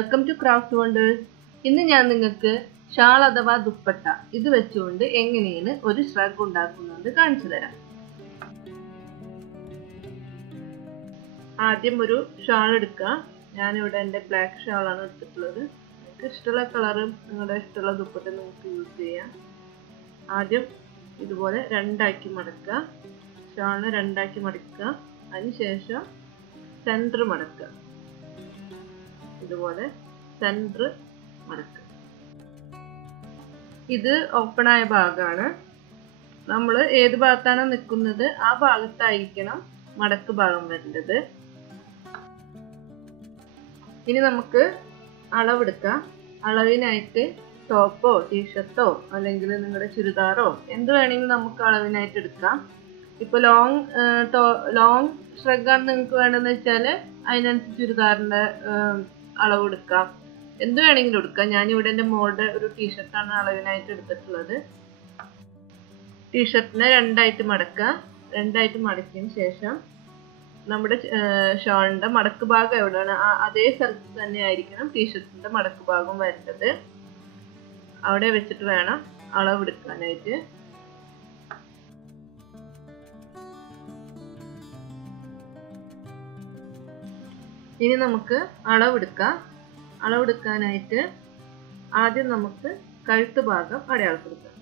Welcome to craft wonders. ഇന്ന് ഞാൻ നിങ്ങൾക്ക് ഷാൾ അഥവാ ദുപ്പട്ട ഇത് വെച്ചുകൊണ്ട് എങ്ങനെയാണ് ഒരു ഷ്രഗ് ഉണ്ടാക്കുന്നത് കാണിച്ചു തരാം. ആദ്യം ഒരു ഷാൾ എടുക്കുക. ഞാനിവിടെ എൻ്റെ ബ്ലാക്ക് ഷാളാണ് എടുത്തിട്ടുള്ളത്. നിങ്ങൾക്ക് ഇഷ്ടമുള്ള കളറും നിങ്ങളുടെ ഇഷ്ടമുള്ള ദുപ്പട്ട നിങ്ങൾക്ക് യൂസ് ചെയ്യാം. ആദ്യം ഇതുപോലെ രണ്ടാക്കി മടക്കുക. ഷാളിനെ രണ്ടാക്കി മടക്കുക. അതിനുശേഷം സെൻറ്റർ മടക്കുക. ഇതുപോലെ സെൻറ്റർ മടക്കുക. ഇത് ഓപ്പൺ ആയ ഭാഗമാണ്. നമ്മൾ ഏത് ഭാഗത്താണ് നിൽക്കുന്നത് ആ ഭാഗത്തായിരിക്കണം മടക്ക് ഭാഗം വരേണ്ടത്. ഇനി നമുക്ക് അളവെടുക്കാം. അളവിനായിട്ട് ടോപ്പോ ടീഷർട്ടോ അല്ലെങ്കിൽ നിങ്ങളുടെ ചുരിദാറോ എന്ത് വേണമെങ്കിലും നമുക്ക് അളവിനായിട്ട് എടുക്കാം. ഇപ്പോൾ ലോങ് ഷ്രഗാണ് നിങ്ങൾക്ക് വേണ്ടതെന്ന് വെച്ചാൽ അതിനനുസരിച്ച് ചുരിദാറിൻ്റെ അളവ് എടുക്കാം. എന്ത് വേണമെങ്കിലും എടുക്കാം. ഞാനിവിടെ എൻ്റെ മോളുടെ ഒരു ടീഷർട്ടാണ് അളവിനായിട്ട് എടുത്തിട്ടുള്ളത്. ടീഷർട്ടിനെ രണ്ടായിട്ട് മടക്കുക. രണ്ടായിട്ട് മടക്കിയതിന് ശേഷം നമ്മുടെ ഷാളിൻ്റെ മടക്ക് ഭാഗം എവിടെയാണ് അതേ സ്ഥലത്ത് തന്നെ ആയിരിക്കണം ടീഷർട്ടിൻ്റെ മടക്ക് ഭാഗം വരേണ്ടത്. അവിടെ വെച്ചിട്ട് വേണം അളവെടുക്കാനായിട്ട്. ഇനി നമുക്ക് അളവെടുക്കാം. അളവെടുക്കാനായിട്ട് ആദ്യം നമുക്ക് കഴുത്ത് ഭാഗം അടയാളപ്പെടുത്താം.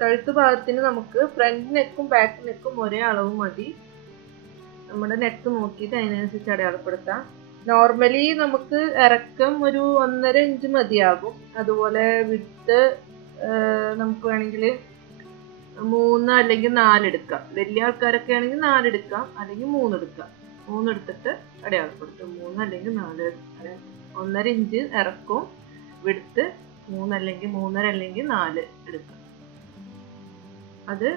കഴുത്ത് ഭാഗത്തിന് നമുക്ക് ഫ്രണ്ട് നെക്കും ബാക്ക് നെക്കും ഒരേ അളവ് മതി. നമ്മുടെ നെക്ക് നോക്കിയിട്ട് അതിനനുസരിച്ച് അടയാളപ്പെടുത്താം. നോർമലി നമുക്ക് ഇറക്കം ഒരു 1.5 ഇഞ്ച് മതിയാകും. അതുപോലെ വിഡ്ത്ത് നമുക്ക് വേണമെങ്കിൽ 3 അല്ലെങ്കിൽ 4 എടുക്കാം. വലിയ ആൾക്കാരൊക്കെ ആണെങ്കിൽ 4 എടുക്കാം, അല്ലെങ്കിൽ 3 എടുക്കാം. 3 എടുത്തിട്ട് അടയാളപ്പെടുത്തും. 3 അല്ലെങ്കിൽ 4, 1.5 ഇഞ്ച് ഇറക്കവും വിഡ്ത്ത് 3 അല്ലെങ്കിൽ 3.5 അല്ലെങ്കിൽ 4 എടുക്കാം. അത്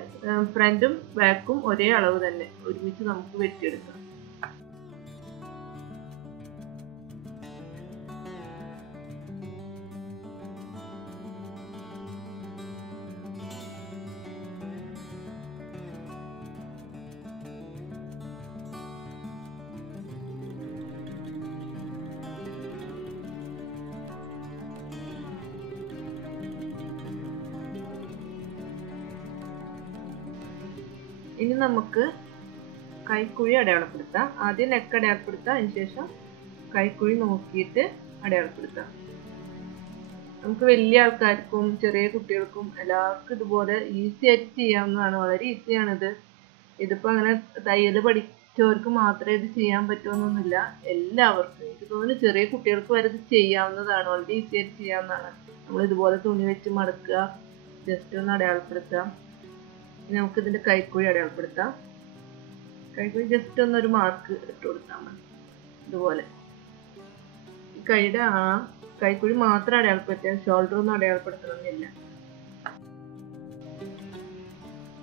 ഫ്രണ്ടും ബാക്കും ഒരേ അളവ് തന്നെ ഒരുമിച്ച് നമുക്ക് വെട്ടിയെടുക്കാം. ഇനി നമുക്ക് കൈക്കുഴി അടയാളപ്പെടുത്താം. ആദ്യം നെക്ക് അടയാളപ്പെടുത്താം, അതിനുശേഷം കൈക്കുഴി നോക്കിയിട്ട് അടയാളപ്പെടുത്താം. നമുക്ക് വലിയ ആൾക്കാർക്കും ചെറിയ കുട്ടികൾക്കും എല്ലാവർക്കും ഇതുപോലെ ഈസി ആയിട്ട് ചെയ്യാവുന്നതാണ്. വളരെ ഈസിയാണിത്. ഇതിപ്പോൾ അങ്ങനെ തയ്യൽ പഠിച്ചവർക്ക് മാത്രമേ ഇത് ചെയ്യാൻ പറ്റുമെന്നൊന്നുമില്ല. എല്ലാവർക്കും, എനിക്ക് തോന്നുന്നു ചെറിയ കുട്ടികൾക്ക് വരെ ഇത് ചെയ്യാവുന്നതാണ്. വളരെ ഈസി ആയിട്ട് ചെയ്യാവുന്നതാണ്. നമ്മൾ ഇതുപോലെ തുണി വെച്ച് മടക്കുക, ജസ്റ്റ് ഒന്ന് അടയാളപ്പെടുത്താം. നമുക്കിതിൻ്റെ കൈക്കുഴി അടയാളപ്പെടുത്താം. കൈക്കുഴി ജസ്റ്റ് ഒന്നൊരു മാർക്ക് ഇട്ട് കൊടുത്താൽ മതി. ഇതുപോലെ ഈ കൈയുടെ കൈക്കുഴി മാത്രം അടയാളപ്പെടുത്തിയാൽ ഷോൾഡർ ഒന്നും അടയാളപ്പെടുത്തണമെന്നില്ല.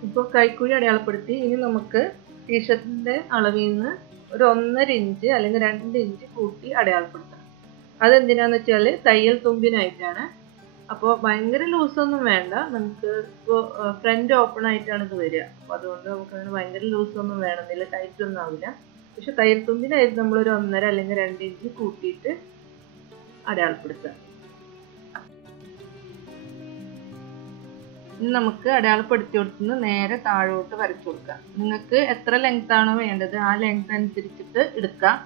ഇപ്പോൾ കൈക്കുഴി അടയാളപ്പെടുത്തി. ഇനി നമുക്ക് ടീഷർട്ടിൻ്റെ അളവിൽ നിന്ന് ഒരു 1.5 ഇഞ്ച് അല്ലെങ്കിൽ 2 ഇഞ്ച് കൂട്ടി അടയാളപ്പെടുത്താം. അതെന്തിനാന്ന് വെച്ചാൽ തയ്യൽ തുമ്പിനായിട്ടാണ്. അപ്പോൾ ഭയങ്കര ലൂസൊന്നും വേണ്ട. നമുക്ക് ഇപ്പോൾ ഫ്രണ്ട് ഓപ്പൺ ആയിട്ടാണ് ഇത് വരിക. അപ്പോൾ അതുകൊണ്ട് നമുക്കങ്ങനെ ഭയങ്കര ലൂസൊന്നും വേണമെന്നില്ല, ടൈറ്റ് ഒന്നും ആവില്ല. പക്ഷെ തയ്യൽ തുമ്പിനായിട്ട് നമ്മളൊരു 1.5 അല്ലെങ്കിൽ 2 ഇഞ്ച് കൂട്ടിയിട്ട് അടയാളപ്പെടുത്തുക. ഇനി നമുക്ക് അടയാളപ്പെടുത്തി കൊടുത്തുനിന്ന് നേരെ താഴോട്ട് വരച്ചു കൊടുക്കാം. നിങ്ങൾക്ക് എത്ര ലെങ്ത് ആണോ വേണ്ടത് ആ ലെങ്ത് അനുസരിച്ചിട്ട് എടുക്കാം.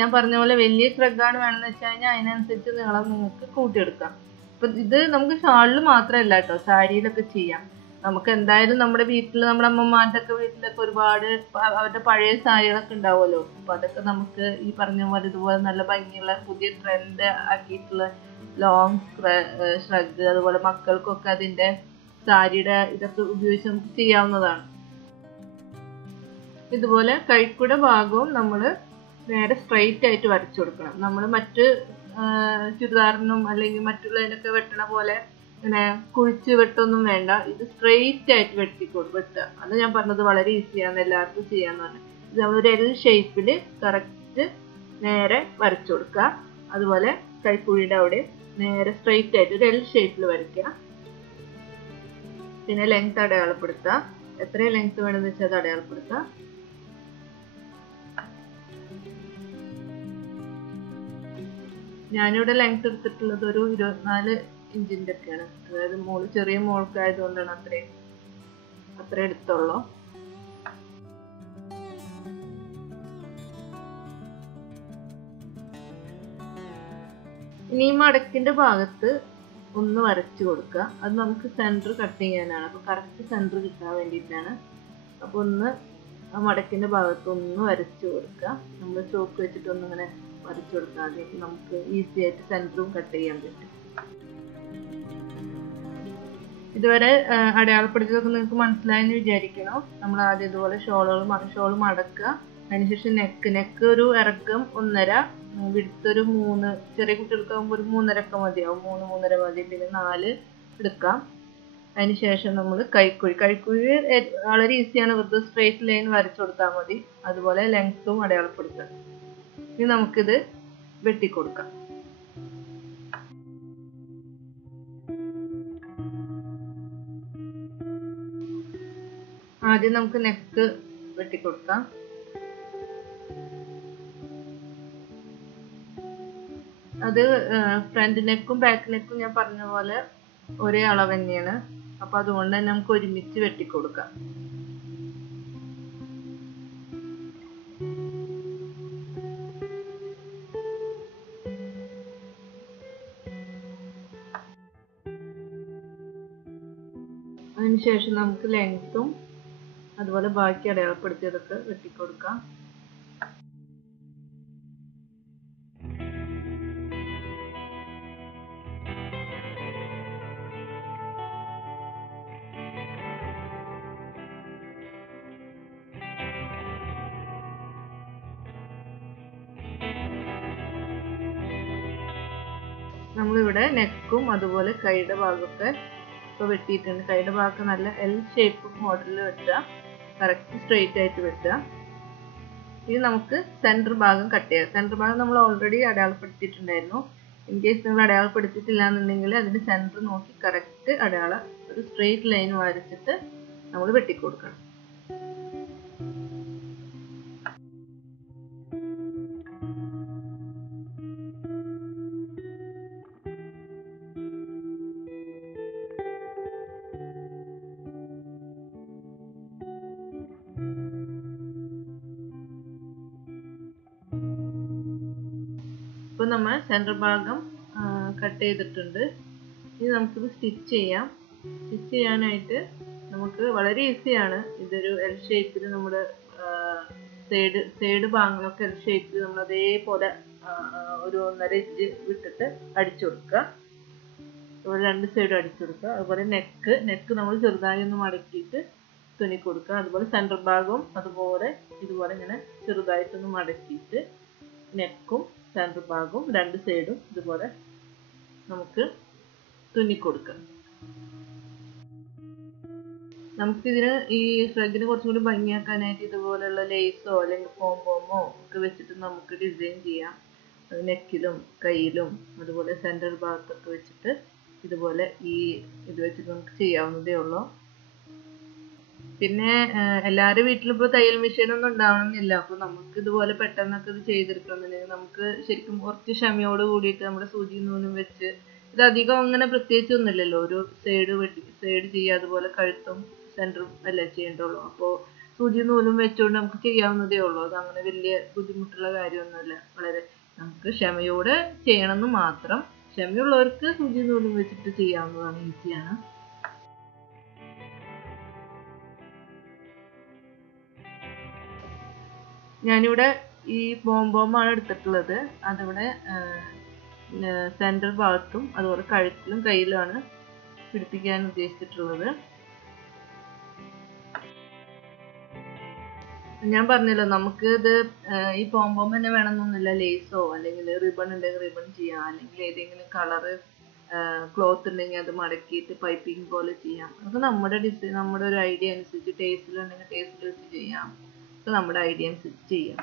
ഞാൻ പറഞ്ഞ പോലെ വലിയ ഷ്രഗാണ് വേണമെന്ന് വെച്ച് കഴിഞ്ഞാൽ അതിനനുസരിച്ച് നീളം നിങ്ങൾക്ക് കൂട്ടിയെടുക്കാം. ഇപ്പം ഇത് നമുക്ക് ഷാളിൽ മാത്രമല്ല കേട്ടോ, സാരിയിലൊക്കെ ചെയ്യാം. നമുക്ക് എന്തായാലും നമ്മുടെ വീട്ടിൽ, നമ്മുടെ അമ്മമാരുടെ ഒക്കെ വീട്ടിലൊക്കെ ഒരുപാട് അവരുടെ പഴയ സാരികളൊക്കെ ഉണ്ടാവുമല്ലോ. അപ്പം അതൊക്കെ നമുക്ക് ഈ പറഞ്ഞ പോലെ ഇതുപോലെ നല്ല ഭംഗിയുള്ള പുതിയ ട്രെൻഡ് ആക്കിയിട്ടുള്ള ലോങ് ഷ്രഗ്, അതുപോലെ മക്കൾക്കൊക്കെ അതിൻ്റെ സാരിയുടെ ഇതൊക്കെ ഉപയോഗിച്ച് നമുക്ക് ചെയ്യാവുന്നതാണ്. ഇതുപോലെ കൈക്കുട ഭാഗവും നമ്മൾ നേരെ സ്ട്രെയിറ്റ് ആയിട്ട് വരച്ചു കൊടുക്കണം. നമ്മൾ മറ്റ് ചുരിദാറിനും അല്ലെങ്കിൽ മറ്റുള്ളതിനൊക്കെ വെട്ടണ പോലെ ഇങ്ങനെ കുഴിച്ച് വെട്ടൊന്നും വേണ്ട. ഇത് സ്ട്രെയിറ്റ് ആയിട്ട് വെട്ടുക. അത് ഞാൻ പറഞ്ഞത് വളരെ ഈസിയാണ്, എല്ലാവർക്കും ചെയ്യാന്ന് പറഞ്ഞത്. ഇത് നമ്മളൊരു എൽ ഷേപ്പിൽ കറക്റ്റ് നേരെ വരച്ചു കൊടുക്കുക. അതുപോലെ കൈക്കുഴിയുടെ അവിടെ നേരെ സ്ട്രെയിറ്റ് ആയിട്ട് ഒരു എൽ ഷേപ്പിൽ വരയ്ക്കുക. പിന്നെ ലെങ്ത് അടയാളപ്പെടുത്തുക. എത്രയും ലെങ്ത് വേണമെന്ന് വെച്ചാൽ അത് അടയാളപ്പെടുത്തുക. ഞാനിവിടെ ലെങ്ത് എടുത്തിട്ടുള്ളത് ഒരു 24 ഇഞ്ചിൻ്റെ ഒക്കെയാണ്. അതായത് ചെറിയ മോൾക്കായതുകൊണ്ടാണ് അത്ര എടുത്തുള്ളൂ. ഇനി ഈ മടക്കിന്റെ ഭാഗത്ത് ഒന്ന് വരച്ചു കൊടുക്കുക. അത് നമുക്ക് സെന്റർ കട്ട് ചെയ്യാനാണ്. അപ്പോൾ കറക്റ്റ് സെന്റർ കിട്ടാൻ വേണ്ടിയിട്ടാണ്. അപ്പോൾ ഒന്ന് ആ മടക്കിന്റെ ഭാഗത്ത് ഒന്ന് വരച്ചു കൊടുക്കുക. നമ്മൾ ചോക്ക് വെച്ചിട്ട് ഒന്നിങ്ങനെ വരച്ചു കൊടുക്കുക. ആദ്യം നമുക്ക് ഈസി ആയിട്ട് സെന്ററും കട്ട് ചെയ്യാൻ പറ്റും. ഇതുവരെ അടയാളപ്പെടുത്തിയതൊക്കെ നിങ്ങൾക്ക് മനസ്സിലായെന്ന് വിചാരിക്കണം. നമ്മൾ ആദ്യം ഇതുപോലെ ഷോൾ മടക്കുക. അതിനുശേഷം നെക്ക് ഒരു ഇറക്കം 1.5, വിടുത്തൊരു 3. ചെറിയ കുട്ടികൾക്കാകുമ്പോൾ ഒരു 3.5 മതിയാവും. 3-3.5 മതി. പിന്നെ 4 എടുക്കാം. അതിനുശേഷം നമ്മൾ കൈക്കുഴി വളരെ ഈസിയാണ്. വെറുതെ സ്ട്രെയിറ്റ് ലൈൻ വരച്ചു കൊടുത്താൽ മതി. അതുപോലെ ലെങ്ത്തും അടയാളപ്പെടുത്താം. ഇനി നമുക്കിത് വെട്ടിക്കൊടുക്കാം. ആദ്യം നമുക്ക് നെക്ക് വെട്ടിക്കൊടുക്കാം. അത് ഫ്രണ്ട് നെക്കും ബാക്ക് നെക്കും ഞാൻ പറഞ്ഞ പോലെ ഒരേ അളവ് തന്നെയാണ്. അപ്പൊ അതുകൊണ്ട് തന്നെ നമുക്ക് ഒരുമിച്ച് വെട്ടിക്കൊടുക്കാം. അതിനുശേഷം നമുക്ക് ലെങ്ത്തും അതുപോലെ ബാക്കി അടയാളപ്പെടുത്തിയതൊക്കെ വെട്ടിക്കൊടുക്കാം. നമ്മളിവിടെ നെക്കും അതുപോലെ കൈയുടെ ഭാഗമൊക്കെ ഇപ്പോൾ വെട്ടിയിട്ടുണ്ട്. കൈയുടെ ഭാഗത്ത് നല്ല L ഷേപ്പ് മോഡലിൽ വെട്ടുക. കറക്റ്റ് സ്ട്രെയിറ്റ് ആയിട്ട് വെട്ടുക. ഇനി നമുക്ക് സെൻറ്റർ ഭാഗം കട്ട് ചെയ്യാം. സെൻറ്റർ ഭാഗം നമ്മൾ ഓൾറെഡി അടയാളപ്പെടുത്തിയിട്ടുണ്ടായിരുന്നു. ഇൻ കേസ് നിങ്ങൾ അടയാളപ്പെടുത്തിയിട്ടില്ല എന്നുണ്ടെങ്കിൽ അതിന് സെൻറ്റർ നോക്കി കറക്റ്റ് ഒരു സ്ട്രെയിറ്റ് ലൈൻ വരച്ചിട്ട് നമ്മൾ വെട്ടിക്കൊടുക്കണം. ഇപ്പോൾ നമ്മൾ സെൻറ്റർ ഭാഗം കട്ട് ചെയ്തിട്ടുണ്ട്. ഇനി നമുക്കിത് സ്റ്റിച്ച് ചെയ്യാം. സ്റ്റിച്ച് ചെയ്യാനായിട്ട് നമുക്ക് വളരെ ഈസിയാണ്. ഇതൊരു L ഷേപ്പിൽ നമ്മുടെ സൈഡ് ഭാഗങ്ങളൊക്കെ L ഷേപ്പിൽ നമ്മൾ അതേപോലെ ഒരു 1.5 ഇഞ്ച് വിട്ടിട്ട് അടിച്ചു കൊടുക്കുക. അതുപോലെ 2 സൈഡും അടിച്ചു കൊടുക്കുക. അതുപോലെ നെക്ക് നമ്മൾ ചെറുതായി ഒന്ന് മടക്കിയിട്ട് തുന്നി കൊടുക്കുക. അതുപോലെ സെൻറ്റർ ഭാഗവും അതുപോലെ ഇതുപോലെ ഇങ്ങനെ ചെറുതായിട്ടൊന്ന് മടക്കിയിട്ട് നെക്കും സെൻറ്റർ ഭാഗവും 2 സൈഡും ഇതുപോലെ നമുക്ക് തുന്നിക്കൊടുക്കാം. നമുക്കിതിന് ഈ ഫ്രഗിന് കുറച്ചും കൂടി ഭംഗിയാക്കാനായിട്ട് ഇതുപോലെയുള്ള ലേസോ അല്ലെങ്കിൽ പോംപോമോ ഒക്കെ വെച്ചിട്ട് നമുക്ക് ഡിസൈൻ ചെയ്യാം. നെക്കിലും കയ്യിലും അതുപോലെ സെൻറ്റർ ഭാഗത്തൊക്കെ വെച്ചിട്ട് ഇതുപോലെ ഇത് വെച്ചിട്ട് നമുക്ക് ചെയ്യാവുന്നതേ ഉള്ളൂ. പിന്നെ എല്ലാവരുടെ വീട്ടിലും ഇപ്പോൾ തയ്യൽ മെഷീനൊന്നും ഉണ്ടാവണമെന്നില്ല. അപ്പോൾ നമുക്ക് ഇതുപോലെ പെട്ടെന്നൊക്കെ ഇത് ചെയ്തെടുക്കണമെന്നുണ്ടെങ്കിൽ നമുക്ക് ശരിക്കും കുറച്ച് ക്ഷമയോട് കൂടിയിട്ട് നമ്മുടെ സൂചി നൂലും വെച്ച് ഇത് അധികം അങ്ങനെ പ്രത്യേകിച്ചൊന്നുമില്ലല്ലോ. ഒരു സൈഡ് ചെയ്യുക, അതുപോലെ കഴുത്തും സെൻറ്ററും അല്ലേ ചെയ്യേണ്ടുള്ളൂ. അപ്പോൾ സൂചി നൂലും വെച്ചുകൊണ്ട് നമുക്ക് ചെയ്യാവുന്നതേ ഉള്ളൂ. അത് അങ്ങനെ വലിയ ബുദ്ധിമുട്ടുള്ള കാര്യമൊന്നുമില്ല. വളരെ നമുക്ക് ക്ഷമയോടെ ചെയ്യണമെന്ന് മാത്രം. ക്ഷമയുള്ളവർക്ക് സൂചി നൂലും വെച്ചിട്ട് ചെയ്യാവുന്നതാണ്, ഈസിയാണ്. ഞാനിവിടെ ഈ പോംപോമാണ് എടുത്തിട്ടുള്ളത്. അതിവിടെ സെൻറ്റർ ഭാഗത്തും അതുപോലെ കഴുത്തിലും കയ്യിലുമാണ് പിടിപ്പിക്കാൻ ഉദ്ദേശിച്ചിട്ടുള്ളത്. ഞാൻ പറഞ്ഞല്ലോ നമുക്ക് ഇത് ഈ പോംപോം തന്നെ വേണമെന്നൊന്നുമില്ല. ലേസോ അല്ലെങ്കിൽ റിബൺ ഉണ്ടെങ്കിൽ റിബൺ ചെയ്യാം. അല്ലെങ്കിൽ ഏതെങ്കിലും കളറ് ക്ലോത്ത് ഉണ്ടെങ്കിൽ അത് മടക്കിയിട്ട് പൈപ്പിംഗ് പോലെ ചെയ്യാം. അത് നമ്മുടെ ഡിസൈൻ, നമ്മുടെ ഒരു ഐഡിയ അനുസരിച്ച്, ടേസ്റ്റിലുണ്ടെങ്കിൽ ടേസ്റ്റിൽ വെച്ച് ചെയ്യാം. അത് നമ്മുടെ ഐഡിയ അനുസരിച്ച് ചെയ്യാം.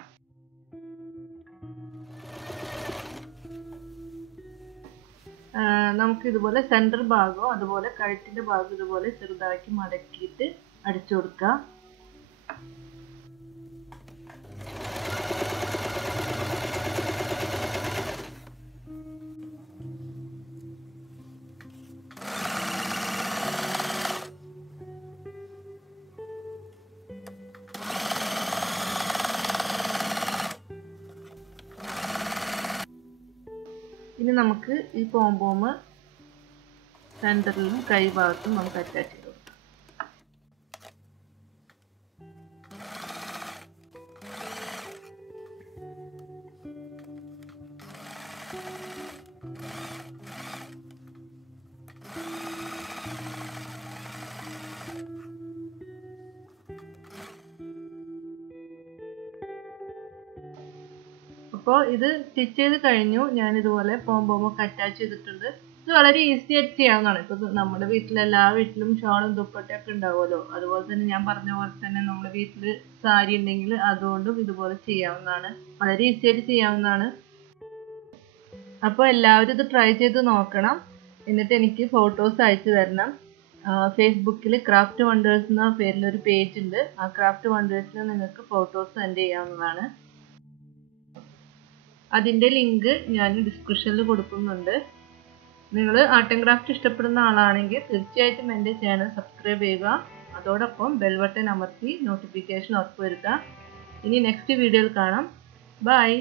നമുക്ക് ഇതുപോലെ സെൻറ്റർ ഭാഗവും അതുപോലെ കഴുത്തിൻ്റെ ഭാഗം ഇതുപോലെ ചെറുതാക്കി മടക്കിയിട്ട് അടിച്ചു കൊടുക്കുക. ഇനി നമുക്ക് ഈ പോംപോം സെൻറ്ററിലും കൈ ഭാഗത്തും നമുക്ക് അറ്റാച്ച് ചെയ്ത് കൊടുക്കാം. അപ്പോൾ ഇത് സ്റ്റിച്ച് ചെയ്ത് കഴിഞ്ഞു. ഞാൻ ഇതുപോലെ പോംപോമൊക്കെ അറ്റാച്ച് ചെയ്തിട്ടുണ്ട്. ഇത് വളരെ ഈസി ആയിട്ട് ചെയ്യാവുന്നതാണ്. ഇപ്പോൾ നമ്മുടെ വീട്ടിലെല്ലാ വീട്ടിലും ഷോളും ദുപ്പട്ടയൊക്കെ ഉണ്ടാവുമല്ലോ. അതുപോലെ തന്നെ ഞാൻ പറഞ്ഞ പോലെ തന്നെ നമ്മുടെ വീട്ടിൽ സാരി ഉണ്ടെങ്കിൽ അതുകൊണ്ടും ഇതുപോലെ ചെയ്യാവുന്നതാണ്. വളരെ ഈസി ആയിട്ട് ചെയ്യാവുന്നതാണ്. അപ്പോൾ എല്ലാവരും ഇത് ട്രൈ ചെയ്ത് നോക്കണം. എന്നിട്ട് എനിക്ക് ഫോട്ടോസ് അയച്ചു തരണം. ഫേസ്ബുക്കിൽ ക്രാഫ്റ്റ് വണ്ടേഴ്സ് എന്ന പേരിലൊരു പേജ് ഉണ്ട്. ആ ക്രാഫ്റ്റ് വണ്ടേഴ്സിൽ നിങ്ങൾക്ക് ഫോട്ടോസ് സെൻഡ് ചെയ്യാവുന്നതാണ്. അതിൻ്റെ ലിങ്ക് ഞാൻ ഡിസ്ക്രിപ്ഷനിൽ കൊടുക്കുന്നുണ്ട്. നിങ്ങൾ ആർട്ട് ആൻഡ് ക്രാഫ്റ്റ് ഇഷ്ടപ്പെടുന്ന ആളാണെങ്കിൽ തീർച്ചയായിട്ടും എൻ്റെ ചാനൽ സബ്സ്ക്രൈബ് ചെയ്യുക. അതോടൊപ്പം ബെൽ ബട്ടൺ അമർത്തി നോട്ടിഫിക്കേഷൻ ഉറപ്പുവരുത്തുക. ഇനി നെക്സ്റ്റ് വീഡിയോയിൽ കാണാം. ബൈ.